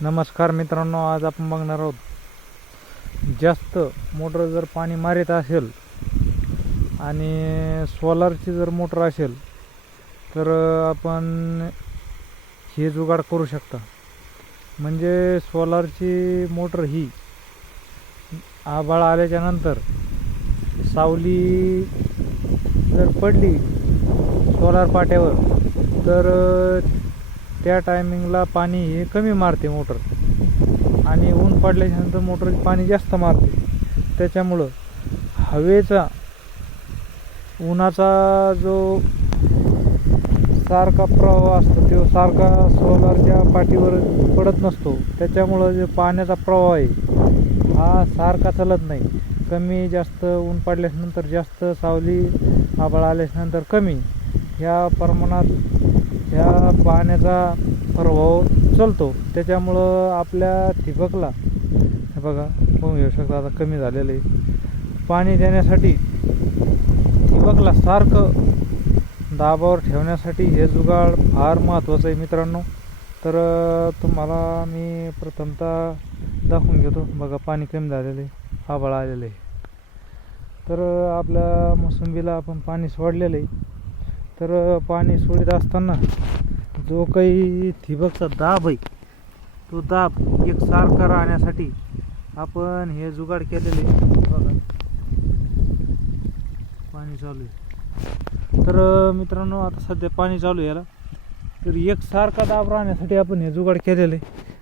नमस्कार मित्रांनो, आज आपण बघणार आहोत जास्त मोटर जर पाणी मारित असेल आणि सोलारची जर मोटर असेल तर आपण हे जुगाड करू शकता. म्हणजे सोलारची मोटर ही आभाळ आल्याच्या नंतर सावली जर पडली सोलार पाट्यावर तर त्या टायमिंगला पाणी हे कमी मारते मोटर, आणि ऊन पडल्याच्यानंतर मोटर पाणी जास्त मारते. त्याच्यामुळं हवेचा उन्हाचा जो सारखा प्रवाह असतो तो सारखा सोलारच्या पाठीवर पडत नसतो. त्याच्यामुळं जे पाण्याचा प्रवाह आहे हा सारखा चालत नाही. कमी जास्त ऊन पडल्यानंतर जास्त, सावली आभाळ आल्यानंतर कमी, ह्या प्रमाणात ह्या पाण्याचा प्रभाव चालतो. त्याच्यामुळं आपल्या ठिबकला हे बघा पाहू घेऊ शकता, आता कमी झालेलं आहे. पाणी देण्यासाठी ठिबकला सारखं दाबावर ठेवण्यासाठी हे जुगाड फार महत्त्वाचं आहे मित्रांनो. तर तुम्हाला मी प्रथमतः दाखवून घेतो. बघा पाणी कमी झालेलं आहे, आभाळ आलेलं आहे. तर आपल्या मोसंबीला आपण पाणी सोडलेलं आहे. तर पाणी सोडित असताना जो काही ठिबकचा दाब आहे तो दाब एकसारखा राहण्यासाठी आपण हे जुगाड केलेले. बघा पाणी चालू आहे. तर मित्रांनो, आता सध्या पाणी चालू आहे याला. तर एकसारखा दाब राहण्यासाठी आपण हे जुगाड केलेले.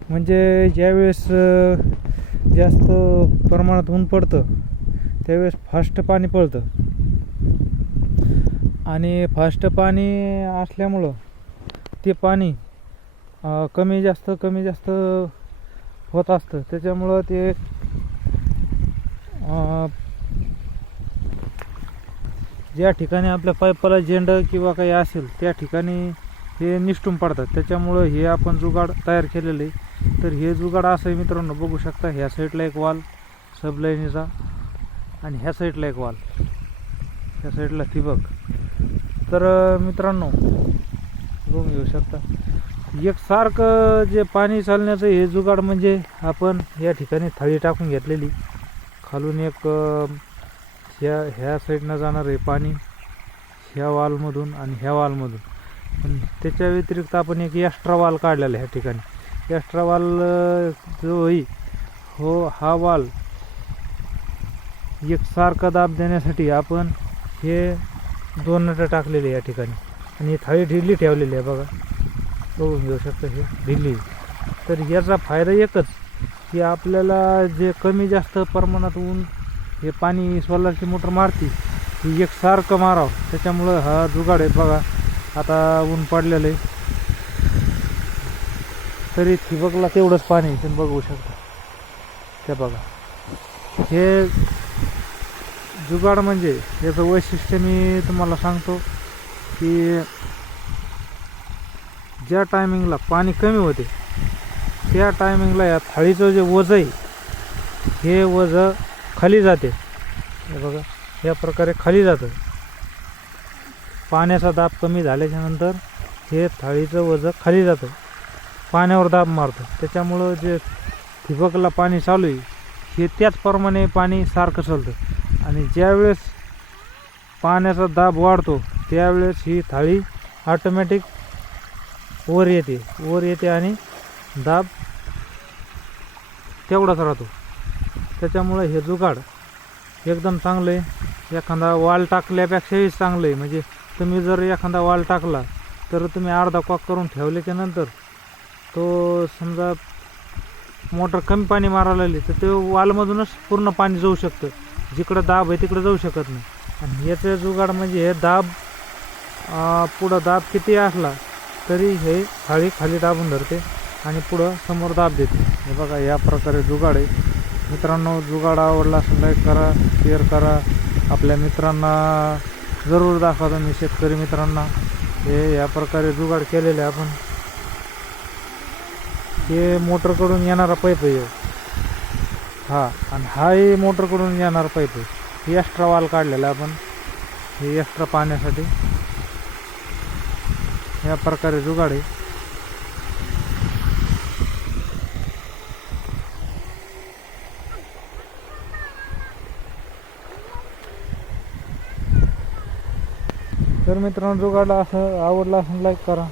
म्हणजे ज्यावेळेस जास्त प्रमाणात ऊन पडतं त्यावेळेस फास्ट पाणी पळतं, आणि फास्ट पाणी असल्यामुळं ते पाणी कमी जास्त होत असतं. त्याच्यामुळं ते ज्या ठिकाणी आपल्या पाईपाला जेंड किंवा काही असेल त्या ठिकाणी हे निष्ठून पडतात. त्याच्यामुळं हे आपण जुगाड तयार केलेलं आहे. तर हे जुगाड असं आहे मित्रांनो, बघू शकता. ह्या साईडला एक वाल सबलाईनीचा आणि ह्या साईडला एक वाल, ह्या साईडला ठिबक. तर मित्रांनो बघून घेऊ शकता एकसारखं जे पाणी चालण्याचं हे जुगाड. म्हणजे आपण या ठिकाणी थाळी टाकून घेतलेली, खालून एक ह्या साईडनं जाणार आहे पाणी ह्या वालमधून आणि ह्या वालमधून. पण त्याच्या व्यतिरिक्त आपण एक एक्स्ट्रा वाल काढलेला ह्या ठिकाणी. एक्स्ट्रा वाल जो होई हो हा वाल एकसारखा दाब देण्यासाठी आपण हे 2 नटं टाकलेले या ठिकाणी, आणि थाळी ढिल्ली ठेवलेली आहे. बघा बघून घेऊ शकता, हे ढिल्ली. तर याचा फायदा एकच की आपल्याला जे कमी जास्त प्रमाणात ऊन हे पाणी सोलारची मोटर मारती ही एकसारखं मारावं. त्याच्यामुळं हा जुगाड आहे. बघा आता ऊन पडलेलं आहे तरी ठिबकला तेवढंच पाणी तुम्ही बघू शकता. ते बघा हे जुगाड. म्हणजे याचं वैशिष्ट्य मी तुम्हाला सांगतो की ज्या टायमिंगला पाणी कमी होते त्या टायमिंगला या थाळीचं जे वजन आहे हे वजन खाली जाते. हे बघा या प्रकारे खाली जातं. पाण्याचा दाब कमी झाल्याच्यानंतर हे थाळीचं वजन खाली जातं, पाण्यावर दाब मारतं. त्याच्यामुळं जे ठिबकला पाणी चालू आहे हे त्याचप्रमाणे पाणी सारखं चालतं. आणि ज्यावेळेस पाण्याचा दाब वाढतो त्यावेळेस ही थाळी ऑटोमॅटिक वर येते आणि दाब तेवढाच राहतो. त्याच्यामुळे हे जुगाड एकदम चांगलं आहे. एखादा वाल टाकल्यापेक्षाही चांगलं आहे. म्हणजे तुम्ही जर एखादा वाल टाकला तर तुम्ही अर्धा कॉक करून ठेवल्याच्या नंतर तो समजा मोटर कमी पाणी मारायला लागली तर ते वालमधूनच पूर्ण पाणी जाऊ शकतं. जिकडं दाब आहे तिकडं जाऊ शकत नाही. आणि याचं जुगाड म्हणजे हे दाब पुढं दाब किती असला तरी हे थाळी खाली दाबून धरते आणि पुढं समोर दाब देते. हे बघा या प्रकारे जुगाड आहे मित्रांनो. जुगाड आवडला असेल लाईक करा, शेअर करा, आपल्या मित्रांना जरूर दाखवा. तुम्ही शेतकरी मित्रांना हे या प्रकारे जुगाड केलेले आपण. हे मोटरकडून येणारा पाईप आहे हा, आणि हाही मोटरकडून येणारा पाईप आहे. हे एक्स्ट्रा वाल काढलेला आपण, हे एक्स्ट्रा पाण्यासाठी या प्रकारे जुगाड आहे. तर मित्रांनो जुगाडला असं आवडला असेल लाईक करा.